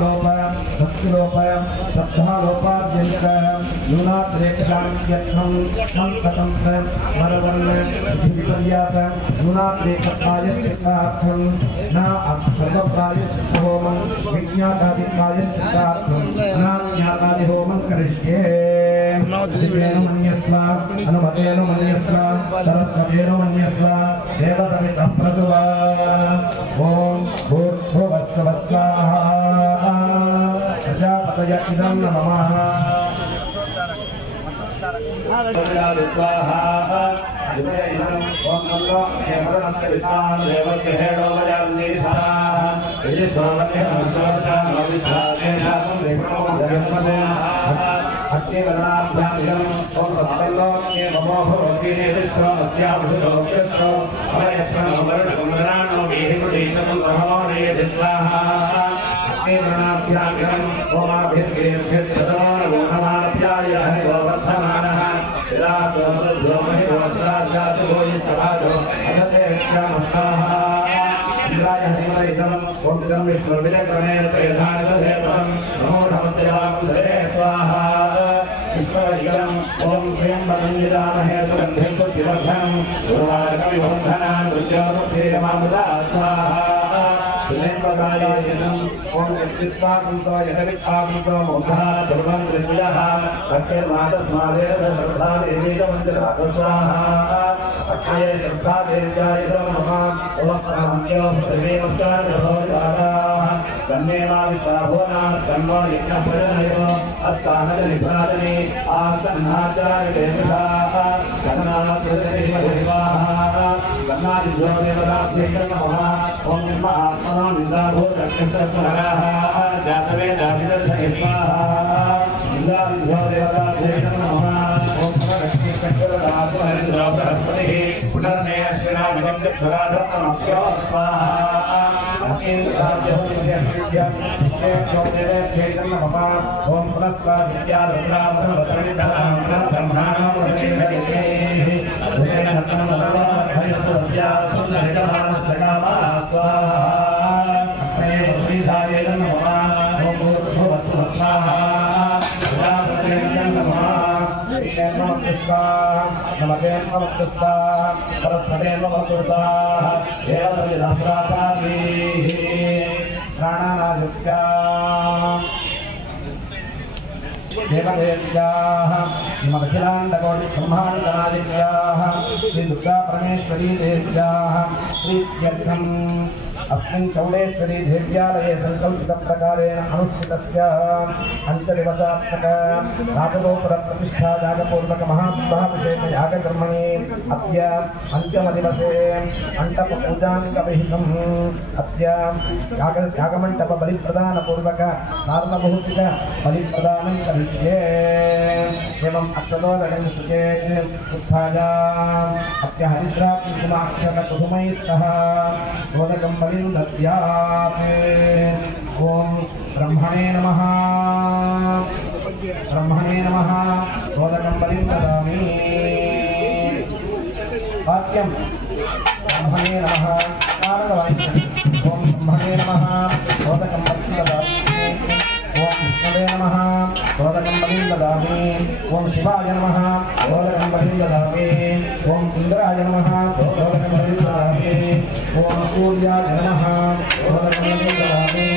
लोप भक्तिलोप श्रद्धालोपाद्यन्त न्यूनाद्रेक्षान्त्यर्थं संततंत्र वरवर्ण विपर्यास न्यूनाद्रेक्षायस्थितार्थं न सर्वप्रायश्चित्तहोमं विज्ञातादिकायश्चित्तार्थं न ज्ञातादिहोमं करिष्ये दिव्येन मन्यस्व अनुमतेन मन्यस्व सरस्वतेन मन्यस्व देवतमितः प्रचुवा ओम भूर्भुवस्सवस्वाहा प्रजापतय इदं नमः स्वाहा ओम नमो देवस्य विष्णां देवस्य हेडो वजान्निषा विष्णुवते नमस्ते नमस्ते नाम देवो धर्मपदे अत्ये वरणाभ्यां ओम सत्तल्लोके नमो भगवते निष्ठो अस्याभुतोक्तो अवयस्मं वरणकुमराणो मेहिमुदीतं सहमोरे दिस्वाहा अत्ये वरणाभ्यां ओमाभिर्गेभ्यर्तसमानो नमाभ्याय हरिवो वर्धमानः विराजो मरुद्रोमहि वस्त्राजातो भोजिष्ठभाजो अदते श्यामस्ताः इंद्राय हरिमरितं ओम इदं विष्णुर्विजक्रमेण प्रयधानदेवं नमो नमस्ते वाकुधरे स्वाहा विश्ववैकं ओम त्र्यम्बकं सुगन्धिं पुष्टिवर्धनं उर्वारुकविवर्धनान् मृत्योर्मुक्षीयमामृता स्वाहा सुलेन्द्रकायायनं ओम यत्स्वाकुन्तो यदविच्छाकुन्तो मोघः ध्रुवं त्रिभुजः सत्यमातस्मादेव श्रद्धा देवीतमन्दिरः स्वाहा अक्षये श्रद्धा देव्यायतं नमः ओम प्रणम्यो पृथिवीमस्काराः कन्येमा विश्वाभुवनाः कन्नो यज्ञप्रजनयो अस्तानजनिभ्राजने आस्तन्नाचार्यदेवताः कन्नाप्रजनिमधिवाः कन्नादिज्योतिर्वदाभ्येकं नमः ओम आत्मनो निन्दाभूतक्षत्रस्मराः जातवेदाभिदर्शयित्वाः निन्दादिज्योतिर्वदाभ्येकं नमः ओम बृहस्पतिः पुनर्मे अश्विनामिदं चक्षुराधर्ममस्यो स्वाहा ओम नमते नमस्ते सरस्वते नमस्ते प्राणानादित्या देवदेव्याः मखिलाण्डकोटिब्रह्माण्डनादित्याः श्री दुर्गा परमेश्वरी देव्याः प्रीत्यर्थम् अस्मिन् चौडेश्वरी देव्यालये संकल्पितप्रकारेण अनुष्ठितस्य अन्तर्दिवसात्मक राजगोपुरप्रतिष्ठा यागपूर्वक महाविशेष यागकर्मणि अद्य अन्त्यमदिवसे मण्डपपूजाङ्गविहितम् अद्य यागमण्डपबलिप्रदानपूर्वक सार्वभौतिक बलिप्रदानं करिष्ये एवं अक्षतोदकं सुचेत् उत्थायाम् अद्य हरिद्राकुसुमाक्षरकुसुमैस्तः मोदकं बलिं दद्यात् ओम ब्रह्मणे नमः मोदकं बलिं ददामि वाक्यं ब्रह्मणे नमः नारदवाक्यम् ओम ब्रह्मणे नमः मोदकं बलिं ददामि ओम विष्णवे नमः मोदकं बलिं ददामि ओम शिवाय नमः मोदकं बलिं ददामि ओम इंद्राय नमः मोदकं बलिं ददामि ओम सूर्याय नमः मोदकं बलिं ददामि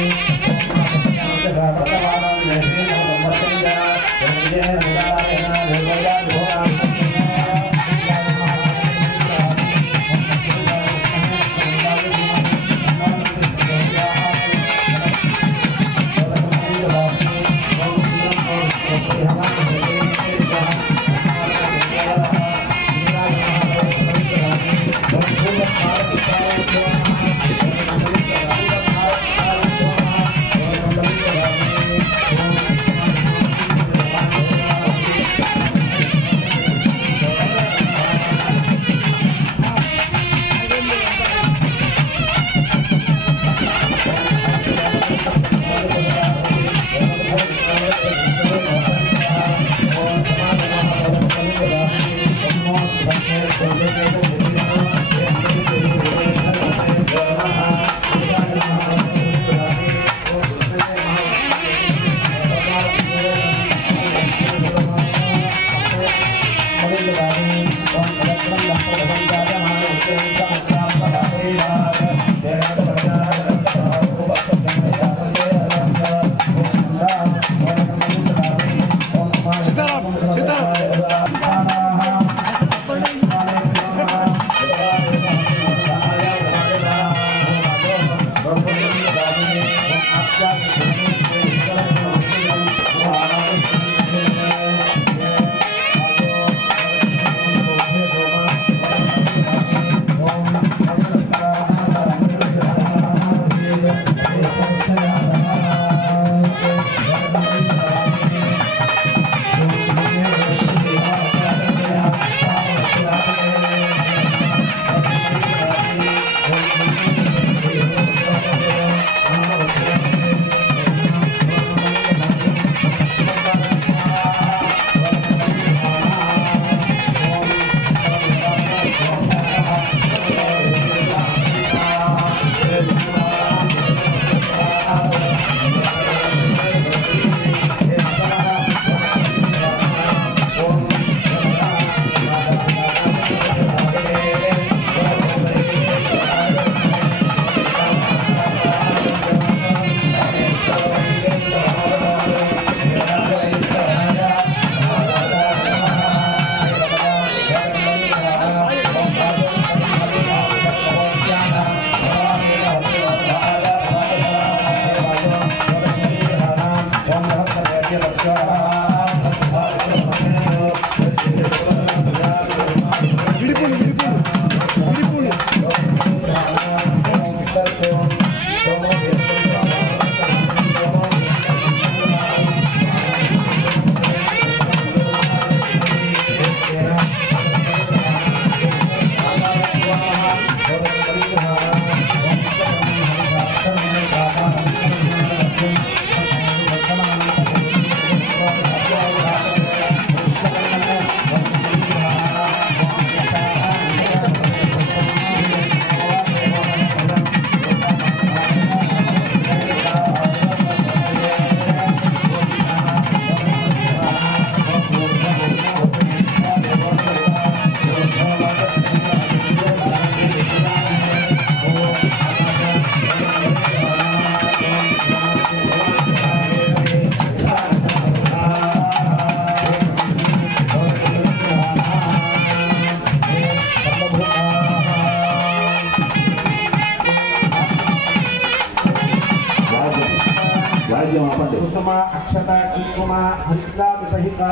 कुसुमा अक्षता कुंकुमा हरिद्राभिषहिता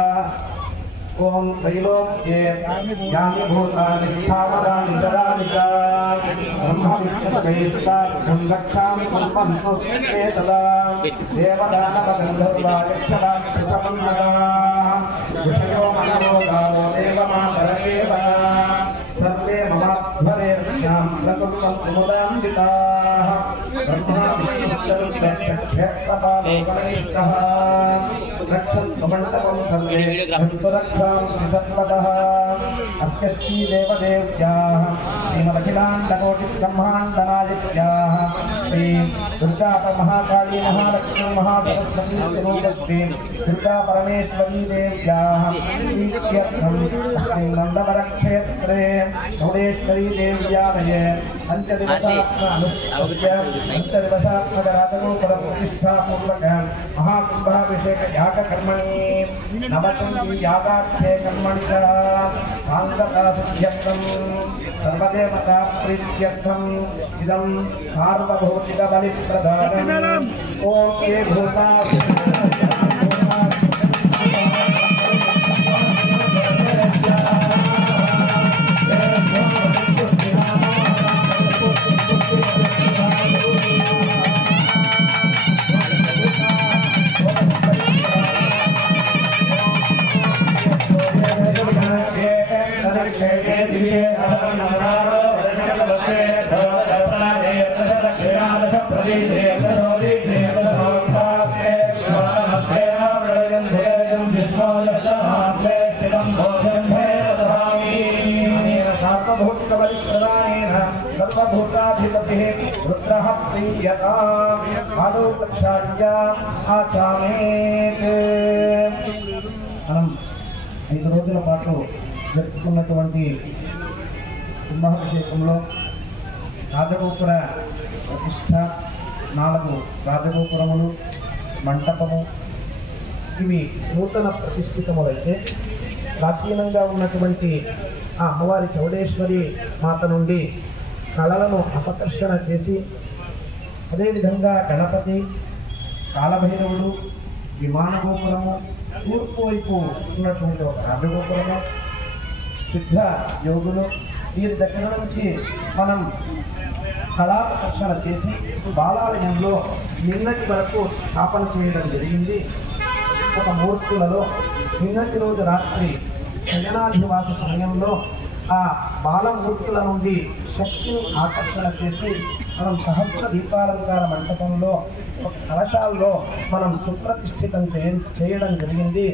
ओम त्रैलोक्ये यानि भूतानि स्थावराणि चराणि च ब्रह्म विष्णुमहेश्वरं रक्षामि सम्पन्तो ते तदा देवदानवगन्धर्वा यक्षराक्षसमन्नगाः विषयो मनवो गावो देवमातर एव सर्वे ममाध्वरेभ्यां प्रकुर्वन्तमुदान्विताः ब्रह्मा विष्णुश्चरुक्षेत्रपालोकनैः सह रक्षन्तु मण्डपं सर्वे रक्षांसि सर्वतः अस्य श्रीदेवदेव्याः श्रीमदखिलाण्डकोटिब्रह्माण्डनायक्याः श्री दुर्गापरमहाकाली महालक्ष्मी महासरस्वती स्वरूपश्री दुर्गापरमेश्वरी देव्याः प्रीत्यर्थं नन्दवरक्षेत्रे चौडेश्वरी देव्यालये पंचदिवसात्मकराजगोपुरप्रतिष्ठापूर्वक महाकुम्भाभिषेक यागकर्मणि नवचण्डी यागाख्ये कर्मणि च साङ्गतासिद्ध्यर्थं सर्वदेवता प्रीत्यर्थम् इदं सार्वभौतिकबलिप्रदानम् ॐ ये भूता सर्वभूताधिपतिः रुद्रः प्रीयताम् आदौ प्रक्षाल्य आचामेत् 5 రోజుల పాటు జరుపుకున్నటువంటి కుంభాభిషేకంలో రాజగోపుర ప్రతిష్ట, 4 రాజగోపురములు, మంటపము ఇవి నూతన ప్రతిష్ఠితములైతే ప్రాచీనంగా ఉన్నటువంటి ఆ అమ్మవారి చౌడేశ్వరి మాత నుండి కళలను అపకర్షణ చేసి అదేవిధంగా గణపతి, కాలభైరవుడు, విమాన గోపురము, తూర్పు వైపు ఉన్నటువంటి ఒక రాజగోపురము, సిద్ధ యోగులు వీరి దగ్గర నుంచి మనం కళాపకర్షణ చేసి బాలాలయంలో నిన్నటి వరకు స్థాపన చేయడం జరిగింది. ఒక మూర్తులలో నిన్నటి రోజు రాత్రి శయనాధివాస సమయంలో ఆ బాలమూర్తుల నుండి శక్తిని ఆకర్షణ చేసి మనం సహస్ర దీపాలంకార మంటపంలో ఒక కలశాల్లో మనం సుప్రతిష్ఠితం చేయడం జరిగింది.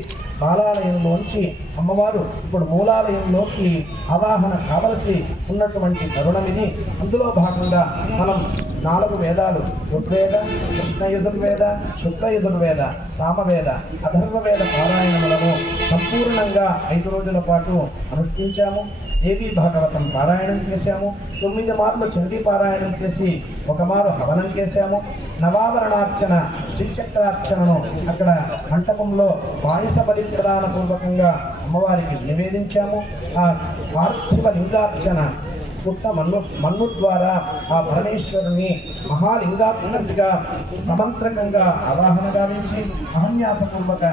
బాలాలయంలోంచి అమ్మవారు ఇప్పుడు మూలాలయంలోకి ఆవాహన కావలసి ఉన్నటువంటి తరుణం ఇది. అందులో భాగంగా మనం 4 వేదాలు ఋగ్వేద, కృష్ణ యజుర్వేద, శుక్ల యజుర్వేద, సామవేద, అథర్వవేద పారాయణములను సంపూర్ణంగా 5 రోజుల పాటు అనుష్ఠించాము. దేవీ భాగవతం పారాయణం చేశాము. 9 మార్లు చండీ పారాయణం చేసి 1 మారు హవనం చేశాము. నవావరణార్చన, శ్రీచక్రార్చనను అక్కడ మంటపంలో వాయుత బలి ప్రదాన పూర్వకంగా అమ్మవారికి నివేదించాము. ఆ పార్థివ లింగార్చన పుట్ట మన్ను ద్వారా ఆ పరమేశ్వరుని మహాలింగాత్మకగా సమంత్రకంగా ఆవాహన గావించి మహన్యాసపూర్వక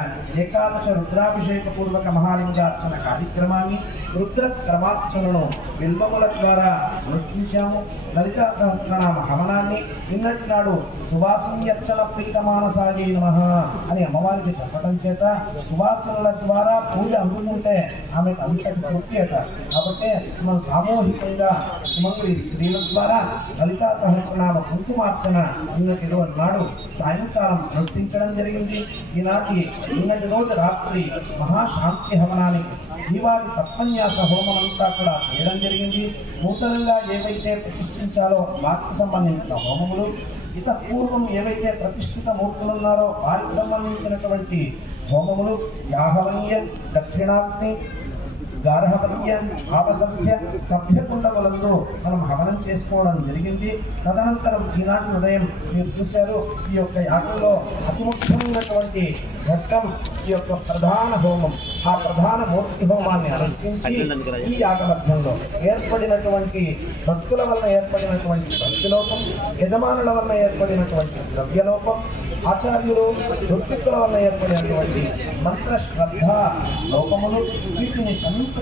ఏకాదశ రుద్రాభిషేక పూర్వక మహాలింగార్చన కార్యక్రమాన్ని రుద్ర క్రమార్చనను బిల్వముల ద్వారా అనుష్ఠించాము. లలితా సహస్రనామ హవనాన్ని నిన్నటి నాడు సువాసన్యర్చన ప్రీతమానసాయే నమః అని అమ్మవారికి చెప్పడం చేత సువాసనల ద్వారా పూజ అందుకుంటే ఆమెకు అంతటి తృప్తి అట. కాబట్టి మనం సామూహికంగా సుమంగళి స్త్రీల ద్వారా లలితా సహస్రనామ కుంకుమార్చన నిన్నటి రోజు నాడు సాయంకాలం అనుష్ఠించడం జరిగింది. నిన్నటి రోజు రాత్రి మహాశాంతి హవనానికి దీవాది తత్వన్యాస హోమం అంతా కూడా చేయడం జరిగింది. నూతనంగా ఏవైతే ప్రతిష్ఠించాలో వాటికి సంబంధించిన హోమములు, ఇత పూర్వం ఏవైతే ప్రతిష్ఠిత మూర్తులున్నారో వారికి సంబంధించినటువంటి హోమములు, యాహవనీయ, దక్షిణాగ్ని, గార్హవనీయ, ఆవసంధ్య, సభ్యకుండములందు మనం హవనం చేసుకోవడం జరిగింది. తదనంతరం ఈనాటి ఉదయం మీరు చూశారు, ఈ యొక్క యాగంలో అతి ముఖ్యమైనటువంటి ఘట్టం ఈ యొక్క ప్రధాన హోమం. ఆ ప్రధాన మూర్తి హోమాన్ని అనుష్ఠించి ఈ యాగ మధ్యంలో ఏర్పడినటువంటి భక్తుల వల్ల ఏర్పడినటువంటి భక్తిలోపం, యజమానుల వల్ల ఏర్పడినటువంటి ద్రవ్యలోపం, ఆచార్యులు దుర్భిక్కుల వల్ల ఏర్పడినటువంటి మంత్ర శ్రద్ధ లోపములు వీటిని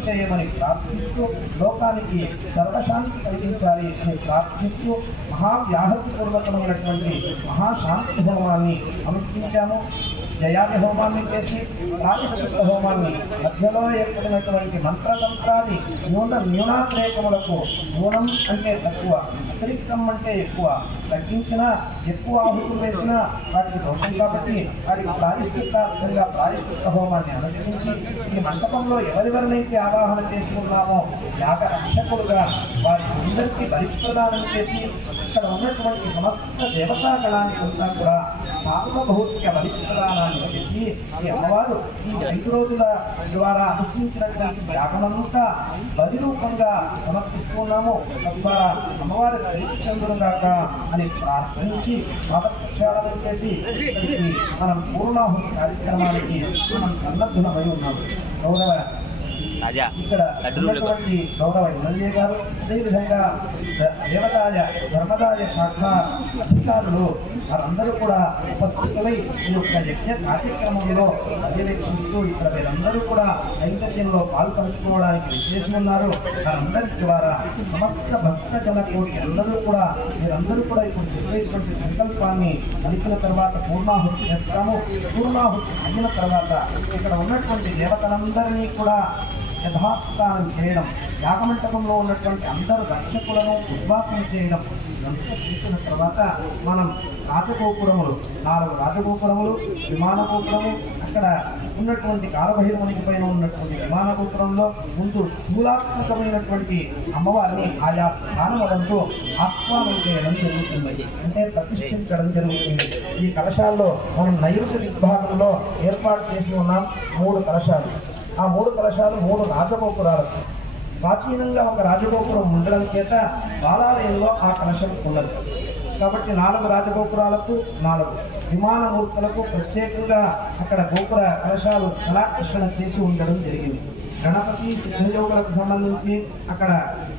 చేయమని ప్రార్థిస్తూ లోకానికి సర్వశాంతి కలిగించాలి అని ప్రార్థిస్తూ మహావ్యాహతిపూర్వకమైనటువంటి మహాశాంతి హోమాన్ని అనుష్ఠించాము. జయాది హోమాన్ని చేసి ప్రాతిష్ఠిత హోమాన్ని మధ్యలో ఏర్పడినటువంటి మంత్రతంత్రాది న్యూనాత్రేకములకు, న్యూనం అంటే తక్కువ, అతిరిక్తం అంటే ఎక్కువ, తగ్గించినా ఎక్కువ ఆహుతులు వేసినా వాటికి దోషం కాబట్టి వాటికి ప్రాతిష్ఠితార్థంగా ప్రాతిష్ఠిత హోమాన్ని అనుష్ఠించి ఈ మంటపంలో ఎవరెవరినైతే ఆవాహన చేసుకున్నామో యాగ రక్షకులుగా వారి అందరికీ బలిప్రదానం చేసి ఇక్కడ ఉన్నటువంటి సమస్త దేవతాగణానికి అంతా కూడా సార్వభౌతిక బలిప్రదానాన్ని చేసి ఈ అమ్మవారు ఈ 5 రోజుల ద్వారా అనుష్ఠించినటువంటి యాగమంతా బలి రూపంగా సమర్పిస్తున్నాము. తద్వారా అమ్మవారి పరీక్షందుగాక అని ప్రార్థించి పాదప్రక్షాళన చేసి మనం పూర్ణాహుతి కార్యక్రమానికి మనం సన్నద్ధమై ఉన్నాము. గౌరవ ఇక్కడ ఉన్నటువంటి గౌరవ ఎమ్మెల్యే గారు, అదేవిధంగా దేవదాయ ధర్మదాయ శాఖ అధికారులు వారందరూ కూడా ఉపస్థితులై ఈ యొక్క యజ్ఞ కార్యక్రమంలో పర్యవేక్షిస్తూ ఇక్కడ వీరందరూ కూడా కైంకర్యంలో పాల్పంచుకోవడానికి విశేషం ఉన్నారు. వారందరి ద్వారా సమస్త భక్త జనకోటి అందరూ కూడా వీరందరూ కూడా ఇప్పుడు చెప్పేటువంటి సంకల్పాన్ని పలికిన తర్వాత పూర్ణాహుతి చేస్తాము. పూర్ణాహుతి అయిన తర్వాత ఇక్కడ ఉన్నటువంటి దేవతలందరినీ కూడా యథాస్థానం చేయడం, యాగమంటపంలో ఉన్నటువంటి అందరు రక్షకులను ఉద్వాసన చేయడం ఇదంతా చేసిన తర్వాత మనం రాజగోపురములు 4 రాజగోపురములు, విమాన గోపురము, అక్కడ ఉన్నటువంటి కాలభైరవునికి పైన ఉన్నటువంటి విమాన గోపురంలో ముందు స్థూలాత్మకమైనటువంటి అమ్మవారిని ఆయా స్థానములందు ఆహ్వానం చేయడం జరుగుతుంది, అంటే ప్రతిష్ఠించడం జరుగుతుంది. ఈ కలశాల్లో మనం నైరుతి విభాగంలో ఏర్పాటు చేసి ఉన్నాం 3 కలశాలు. ఆ 3 కలశాలు 3 రాజగోపురాలకు. ప్రాచీనంగా ఒక రాజగోపురం ఉండడం చేత బాలాలయంలో ఆ కలశం ఉన్నది. కాబట్టి 4 రాజగోపురాలకు 4 విమానమూర్తులకు ప్రత్యేకంగా అక్కడ గోపుర కలశాలు కళాకృష్ణ చేసి ఉండడం జరిగింది. గణపతి సిద్ధయోగులకు సంబంధించి అక్కడ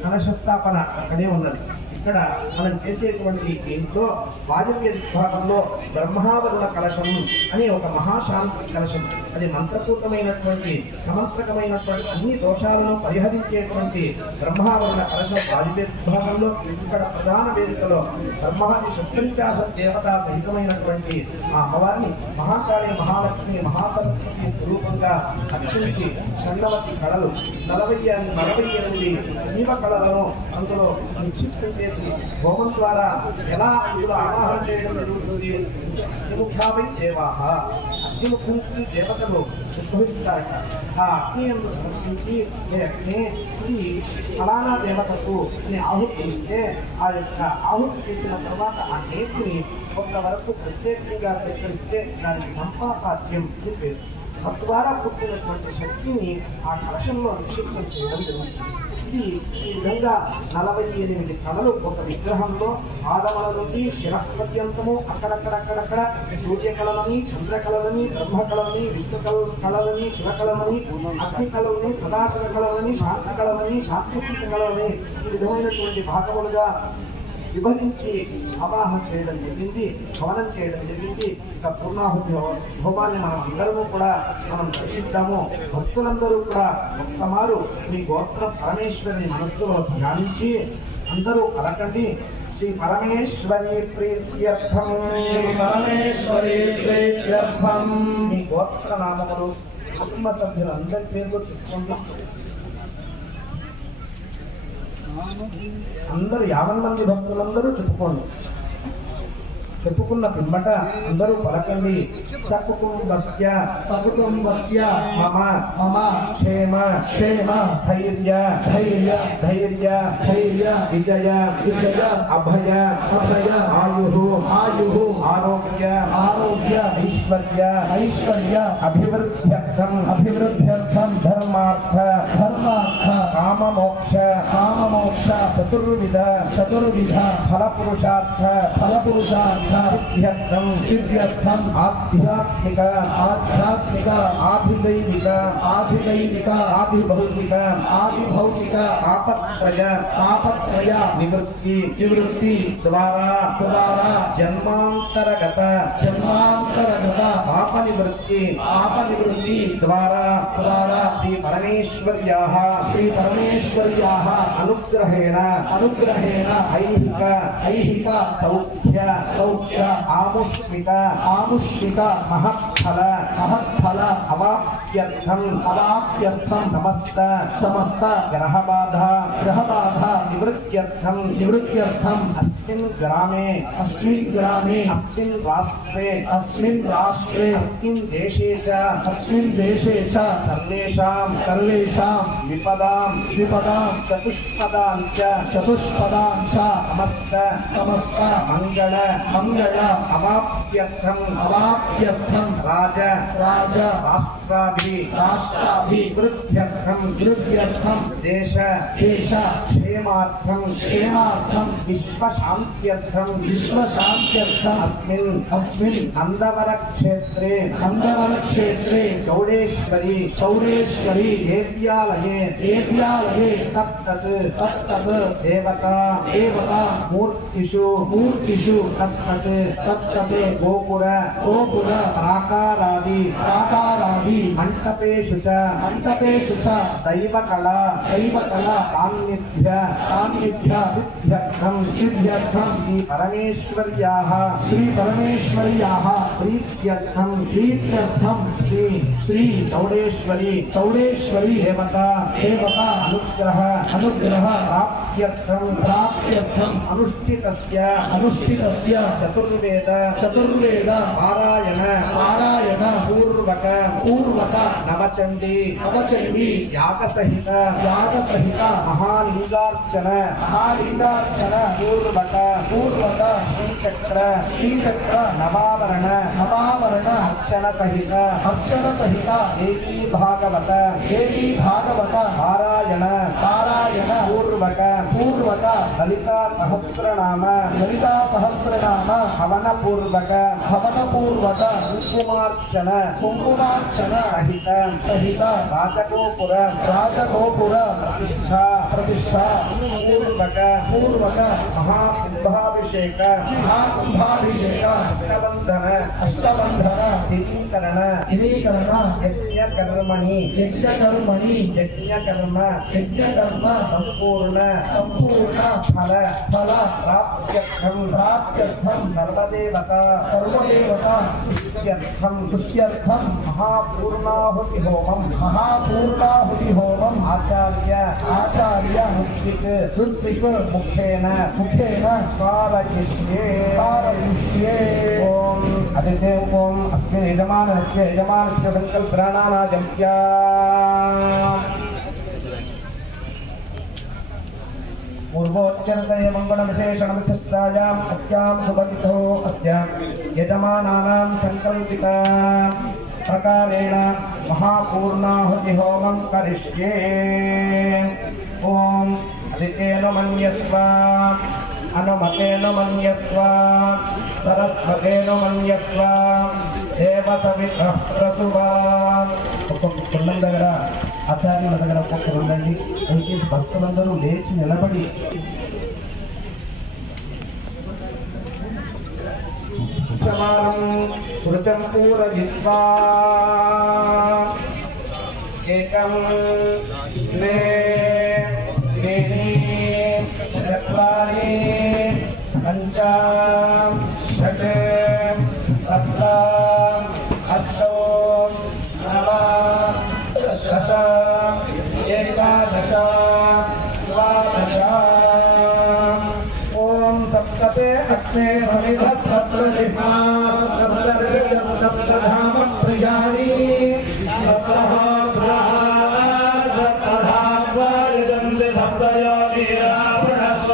కలశ స్థాపన అక్కడే ఉన్నది. ఇక్కడ మనం చేసేటువంటి దీంట్లో వాజపేయ విభాగంలో బ్రహ్మావరుణ కలశం అనే ఒక మహాశాంతి కలశం, అది మంత్రపూర్ణమైనటువంటి సమంత్రకమైనటువంటి అన్ని దోషాలను పరిహరించేటువంటి బ్రహ్మావరుణ కలశం వాజపేయ విభాగంలో. ఇక్కడ ప్రధాన వేదికలో బ్రహ్మాది షట్పంచాశ దేవతా సహితమైనటువంటి ఆ అమ్మవారిని మహాకాళి మహాలక్ష్మి మహాసరస్వతి స్వరూపంగా అర్చించి చండవతి కళలు 48 జీవ కళలను అందులో నిక్షిప్తం చేసి హోమం ద్వారా ఎలా అందులో ఆవాహన చేయడం జరుగుతుంది. అగ్నిముఖావై దేవాహ, అగ్నిముఖునికి దేవతలు ఉద్భవిస్తారట. ఆ అగ్నియందు సమర్పించి అగ్ని ఇది ఫలానా దేవతకు అని ఆహుతి ఇస్తే ఆ యొక్క ఆహుతి చేసిన తర్వాత ఆ నేతిని కొంతవరకు ప్రత్యేకంగా స్వీకరిస్తే దానికి సంపాపాద్యం అని పేరు. తద్వారా పుట్టినటువంటి శక్తిని ఆ కలశంలో నిక్షిప్తం చేయడం జరుగుతుంది. ఇది ఈ విధంగా 48 కళలు ఒక విగ్రహంలో పాదముల నుండి శిరపర్యంతము అక్కడక్కడక్కడక్కడ సూర్యకళలని, చంద్రకళలని, బ్రహ్మకళలని, విష్ణు కళలని, శివకళలని, అగ్ని కళలని, సదాశివ కళలని, శాంత కళలని, శాంతిక కళలని ఈ విధమైనటువంటి భాగములుగా విభజించి అవాహన చేయడం జరిగింది, హవనం చేయడం జరిగింది. ఇక పూర్ణాహుతి హోమాన్ని మనం అందరము కూడా మనం దర్శిద్దాము. భక్తులందరూ కూడా ఒక్కమారు మీ గోత్ర పరమేశ్వరిని మనస్సులో ధ్యానించి అందరూ పలకండి. శ్రీ పరమేశ్వరి ప్రీత్యర్థం, పరమేశ్వరి ప్రీత్యర్థం. మీ గోత్ర నామములు కుటుంబ సభ్యులందరి పేర్లు చెప్పుకోండి. అందరూ 50 మంది భక్తులందరూ చెప్పుకోండి. చెప్పుకున్న పిమ్మట అందరూ పలకండి. సకుటుంబస్య సకుటుంబస్య మమ మమ క్షేమ క్షేమ ధైర్య ధైర్య ధైర్య ధైర్య విజయ విజయ అభయ అభయ ఆయు ఆయు ఆరోగ్య ఆరోగ్య ఐశ్వర్య ఐశ్వర్య అభివృద్ధ్యర్థం అభివృద్ధ్యర్థం ధర్మార్థ ధర్మార్థ కామమోక్ష కామమోక్ష చతుర్విధ చతుర్విధ ఫలపురుషార్థ ఫలపురుషార్థ సిద్ధ్యర్థం సిద్ధ్యర్థం ఆధ్యాత్మిక ఆధ్యాత్మిక ఆధిదైవిక ఆధిదైవిక ఆదిభౌతిక ఆదిభౌతిక ఆపత్రయ ఆపత్రయ నివృత్తి నివృత్తి ద్వారా ద్వారా జన్మాంతరగత జన్మాంతరగత పాప నివృత్తి పాప నివృత్తి ద్వారా ద్వారా శ్రీ పరమేశ్వర్యాః శ్రీ పరమేశ్వర్యాః అనుగ్రహేణ అనుగ్రహేణ ఐహిక ఐహిక సౌఖ్య సౌఖ్య ఆముష్మిక ఆముష్మిక మహత్ఫల మహత్ఫల అవాప్త్యర్థం అవాప్త్యర్థం సమస్త సమస్త గ్రహబాధ గ్రహబాధ నివృత్త్యర్థం నివృత్త్యర్థం అస్మిన్ గ్రామే అస్మిన్ గ్రామే అస్మిన్ రాష్ట్రే అస్మిన్ రాష్ట్రే అస్మిన్ దేశే చ అస్మిన్ దేశే చ సర్వేషాం సర్వేషాం విపదాం విపదాం చతుష్పదాం చ చతుష్పదాం చ సమస్త సమస్త మంగళ మంగళ అవాప్త్యర్థం అవాప్త్యర్థం రాజ రాజ రాష్ట్రాభి రాష్ట్రాభి వృద్ధ్యర్థం వృద్ధ్యర్థం దేశ దేశ క్షేమార్థం క్షేమార్థం విశ్వశాంత్యర్థం విశ్వశాంత్యర్థం అస్మిన్ అస్మిన్ నందవర క్షేత్రే నందవర క్షేత్రే చౌడేశ్వరి చౌడేశ్వరి దేవ్యాలయే దేవ్యాలయే తత్తత్ తత్తత్ దేవతా దేవతా మూర్తిషు మూర్తిషు తత్తత్ తత్తత్ గోపుర గోపుర ప్రాకారాది ప్రాకారాది మంటపేషు చ మంటపేషు చ దైవకళ దైవకళ సాన్నిధ్య సాన్నిధ్య సిద్ధ్యర్థం సిద్ధ్యర్థం శ్రీ పరమేశ్వర్యాః శ్రీ పరమేశ్వర్యాః ప్రీత్యర్థం ప్రీత్యర్థం శ్రీ శ్రీ చౌడేశ్వరి చౌడేశ్వరి దేవతా अनुग्रह प्राप्त्यर्थम अनुष्ठितस्य चतुर्वेद पारायण पूर्वक नवचंडी याग सहित महालिंगार्चन पूर्वक श्रीचक्र नवावरण अर्चन सहित देवी भागवत पारायण पूर्वक ललिता सहस्रनाम हवन पूर्वक कुंकुमार्चन सहित राजगोपुर प्रतिष्ठा पूर्वक महाकुंभाभिषेक अष्टबंधन दिवीकरण यज्ञकर्मणि यज्ञकर्म संपूर्ण फल प्राप्त्यर्थम सर्वदेवता तुष्यर्थम महापूर्णाहुति होमम आचार्य ऋत्विक मुखेन कारयिष्ये ओम अदिते ओम अस्मिन् यजमानस्य संकल्पराणानाजम्या पूर्वोच्चरतये मंगलविशेषणविशिष्टायाम् अस्यां सुबन्धो अस्यां यजमानानां संकल्पिता प्रकारेण महापूर्णाहुति होमं करिष्ये ओम अदितेन मन्यस्व अनुमतेन मन्यस्व सरस्वतेन मन्यस्व देवसवितः प्रसुवान् పుణ్యం దగ్గర ఆచార్యుల దగ్గర ఒక్కొక్కరు ఉండండి. అయితే భక్తులందరూ లేచి నిలబడి ృతం పూరజిత్వా ఏకం ద్వే త్రీణి చత్వారి పంచ షట్ సప్త అష్టౌ नव दश एकादश द्वादश ओम सप्तते अग्ने भवितः सप्तजिह्वा सप्तधाम प्रियाणि सप्तधायजन्ते सप्तयोगी रावणस्व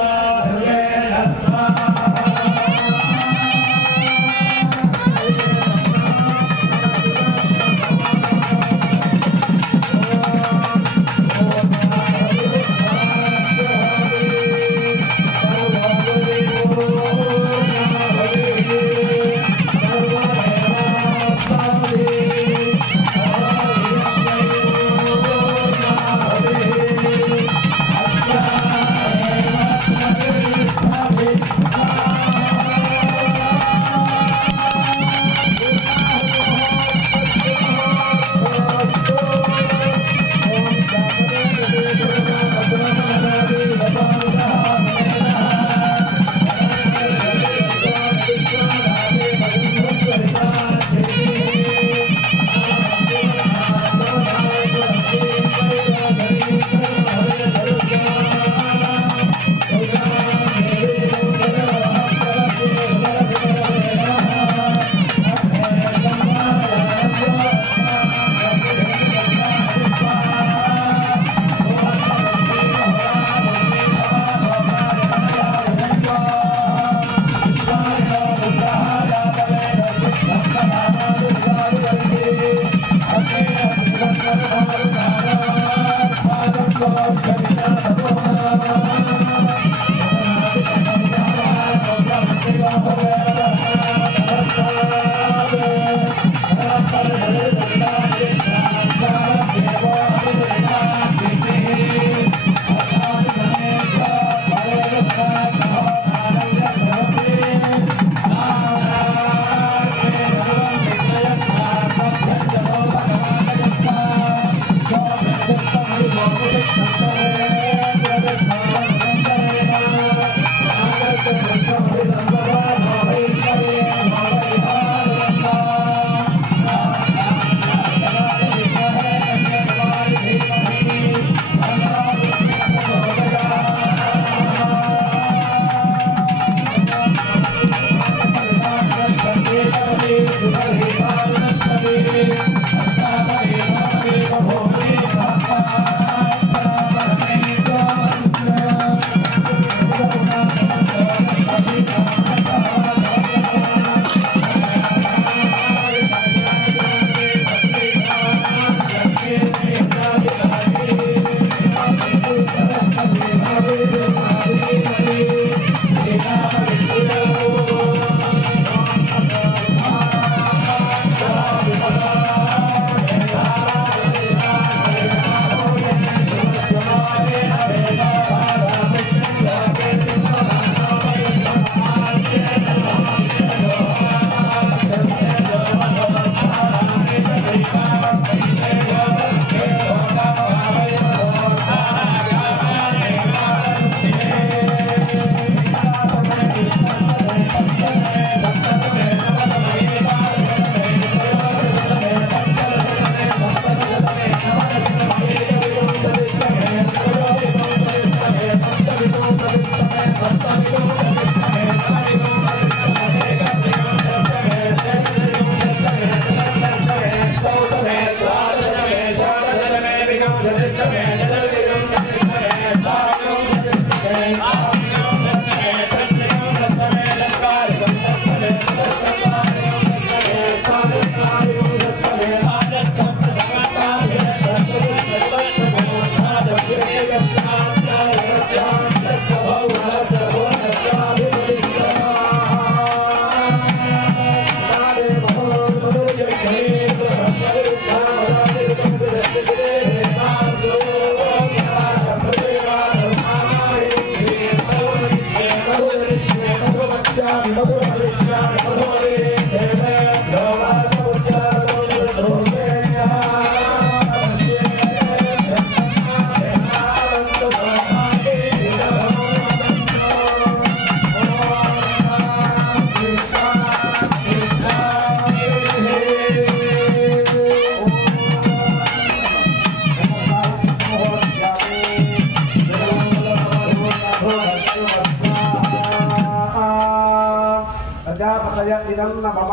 प्रजापतय इदं नमः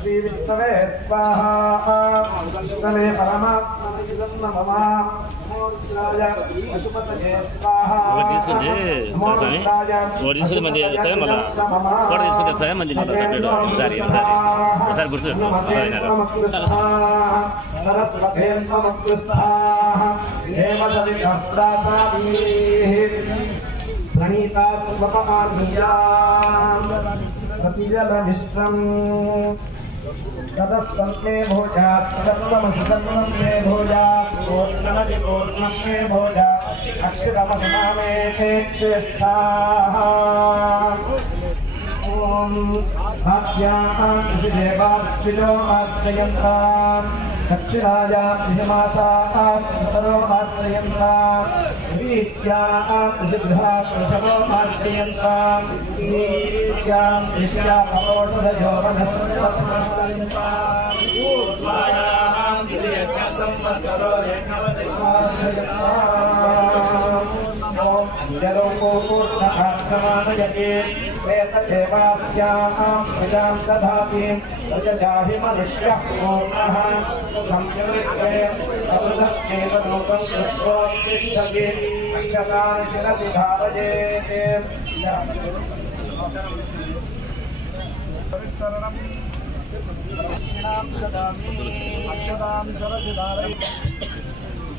श्रीविष्णवे स्वाहा विष्णवे परमात्मने इदं नमः मोक्षाय पशुपतये स्वाहा सरस्वते प्रणीता प्रतिजलमिश्रम् तदस्तन्मे भोजात् सर्वमसुतर्वं मे भोजात् पूर्णमधिपूर्णं मे भोजात् अक्षरमहिमामे श्रेष्ठाः ॐ आद्याः ऋषिदेवार्चितो आश्रयन्ताम् दक्षिणायां ऋषिमासाः पितरो आश्रयन्ताम् वीत्याः ऋषिगृहात् वृषभो आश्रयन्ताम् वीत्यां ऋष्यामोषधयो वनस्पतिमाश्रयन्ताम् ऊर्ध्वायां ऋषियज्ञसंवत्सरो ॐ जलोपूर्णकाक्षमानयते एतदेवास्याः प्रजां दधाति प्रजजाहि मनुष्यः पूर्णः संयुक्ते अवृधत्तेव लोकं कृत्वोत्तिष्ठति अक्षतानि शिरसि धारयेत्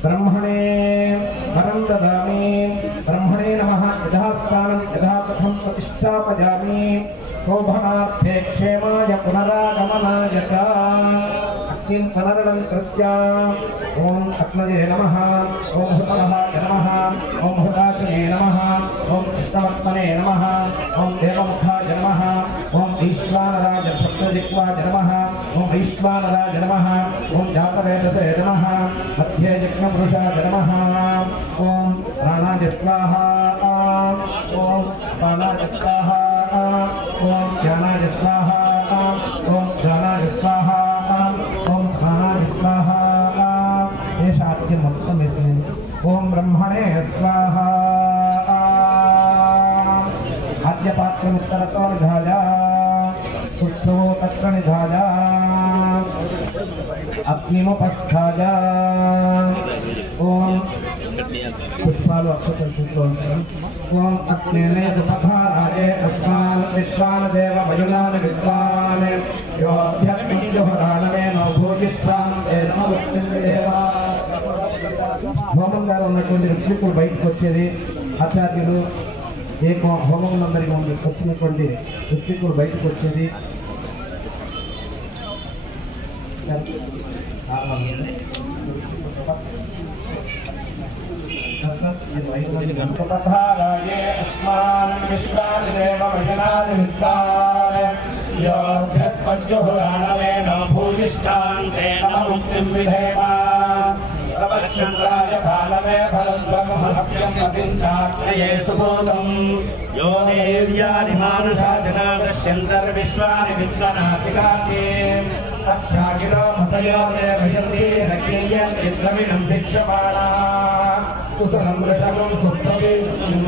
ब्रह्मणे वरं ददामि ब्रह्मणे नमः यथा स्थानं यथा कथं प्रतिष्ठापयामि शोभनार्थे क्षेमाय पुनरागमनाय च अचिन्तनरणं कृत्य ॐ अग्नये नमः ॐ भूतनाय नमः ॐ भूताशये नमः ॐ कृष्णवर्त्मने नमः ॐ देवमुखाय नमः ॐ ईश्वानराज सप्तजिह्वाय नमः ॐ ईश्वानराज नमः ॐ जातवेदसे नमः मध्ये यज्ञपुरुषाय नमः ॐ प्राणाय स्वाहा ॐ पानाय स्वाहा ॐ ज्ञानाय स्वाहा ॐ ध्यानाय स्वाहा ॐ ध्यानाय स्वाहा एषा आद्य मोत्तमेस्मिन् ॐ ब्रह्मणे स्वाहा आद्यपात्रमुत्तरतो निधाय शुद्धो तत्र निधाय अग्निमुपस्थाय ॐ पुष्पालु अक्षतल्पितो ॐ अग्नेने सुपथाराये अस्मान् विश्वान् देव वयुनान् विद्वान् योऽभ्यग्निजुहराणमेन भूजिष्ठान् तेन मुक्तिर्देव హోమం గారు ఉన్నటువంటి ఋత్వికులు బయటకు వచ్చేది ఆచార్యులు ఏ హోమం నందరిగా వచ్చినటువంటి ఋత్వికులు బయటకు వచ్చేది गणपतधाराये अस्मान् विश्वान् देवमहिमान् विद्वान् योऽभ्यस्मज्जुहुराणवेन भूयिष्ठान् तेन मुक्तिं विधेम प्रवक्षन्द्राय भालवे फलद्वमहभ्यं कपिञ्चाग्नये सुबोधम् यो देव्यानि मानुषा जना दश्यन्तर्विश्वानि विद्वनातिकाके तक्षागिरो मतयो देवयन्ति नकीयन्ति द्रविणं भिक्षमाणा सुसनं वृषभं सुप्रवीं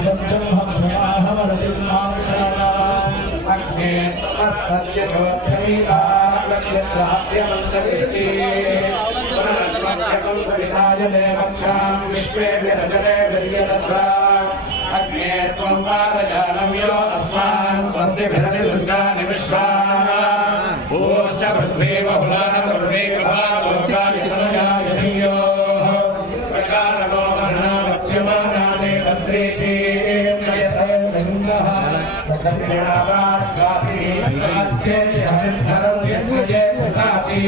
सत्यं भक्ष्याहवरतिं मानुषाणा अग्ने तत्तद्यशोद्धमीता लक्ष्यत्राप्यमन्तरिष्टि पुनरस्मत्यकं सविताय देवक्षां विश्वे विरजने विर्यतत्रा अग्ने त्वं पारजानव्यो अस्मान् स्वस्तिभिरति दुर्गानि विश्वा भूश्च पृथ्वी बहुलान पृथ्वी कृपालोकानि तनुजाय श्रियोः प्रकारको वर्णावक्ष्यमानानि तद्रीचीर्यते लिङ्गः दक्षिणावार्गाभिः राज्येयहरिद्धरं यस्मये मुखाची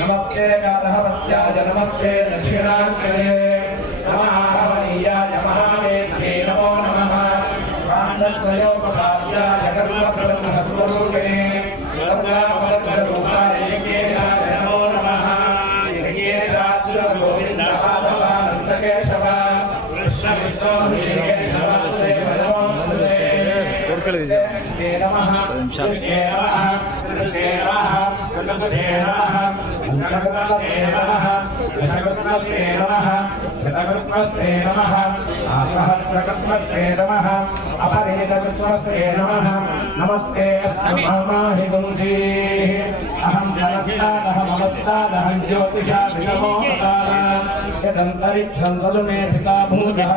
नमस्ते गारहवत्याय नमस्ते दक्षिणाग्रहे नमः महामेध्ये नमो नमः प्राणत्रयोपसाद्याय कर्मप्रबन्धस्वरूपिणे सर्वामलरूपाय यज्ञेयाय नमो नमः यज्ञेशाच्युतगोविन्दपादवानन्दकेशव कृष्णविष्णो हृषिकेशवासुदेव नमोऽस्तुते नमः शतकृत्वे नमः शतकृत्वे नमः शतकृत्वे नमः शतकृत्वे नमः सहस्रकृत्वे नमः अपरेतकृत्वे नमः नमस्ते अस्माहि गुंसीः अहं जनस्तादहमस्तादहं ज्योतिषा विदमोऽवतारा यदन्तरिक्षं तदु मे पिता भूतः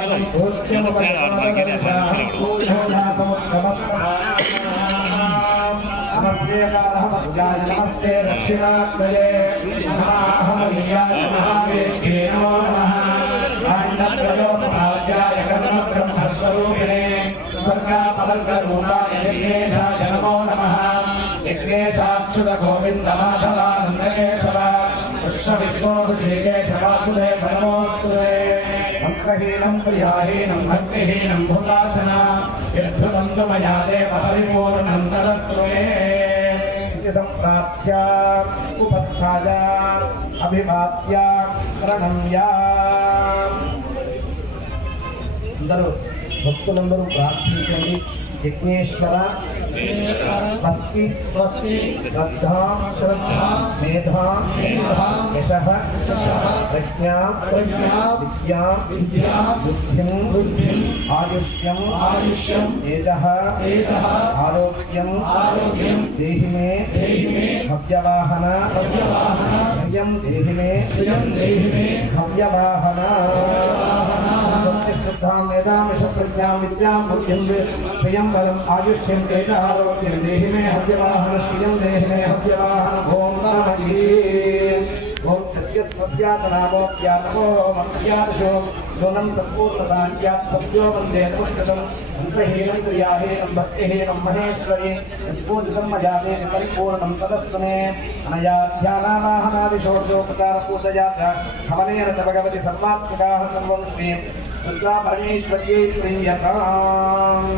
नमस्ते दक्षिणात्मये महामहियाय महावेद्ये नमो नमः पाण्डप्रयोपभाग्याय कर्मब्रह्मस्वरूपिणे स्वर्गापवर्गरूपाय यज्ञेशाय नमो नमः यज्ञेशाच्युत गोविन्दमाधवानन्दकेशव कृष्णविष्णोरुषिकेशवासुदेव नमोऽस्तुते मंत्रहीनं प्रियाहीनं भक्तिहीनं भूतासन यद्धुतं तु मया देव परिपूर्णं तदस्तु मे प्राप्त्या उपस्थाय अभिवाद्य प्रणम्या అందరూ భక్తులందరూ ప్రార్థించండి యజ్ఞేశ్వర భక్తి స్వస్తి శ్రద్ధా మేధా యశః ప్రజ్ఞా విద్యా బుద్ధిం ఆయుష్యం తేజః ఆరోగ్యం దేహి మే భవ్యవాహన ప్రియం దేహి మే భవ్యవాహన प्रज्ञा विद्या बुद्धिं प्रियं बलम् आयुष्यं तेजः आरोग्यं देहि मे हव्यवाहन श्रियं देहि मे हव्यवाहन ओम नमः ओम सत्यत्वज्ञातनामोज्ञातमो मत्यादशो दोनं सम्पूर्णदान्यात् सत्यो वन्दे नमस्कृतं मन्त्रहीनं क्रियाहीनं भक्तिहीनं महेश्वरी पूजितं मया तेन परिपूर्णं तदस्तु मे अनया ध्यानावाहनादिशोर्जोपचारपूजया च हवनेन च भगवति सर्वात्मकाः सर्वं श्रीं दुर्गा परमेश्वर्यै प्रीयताम्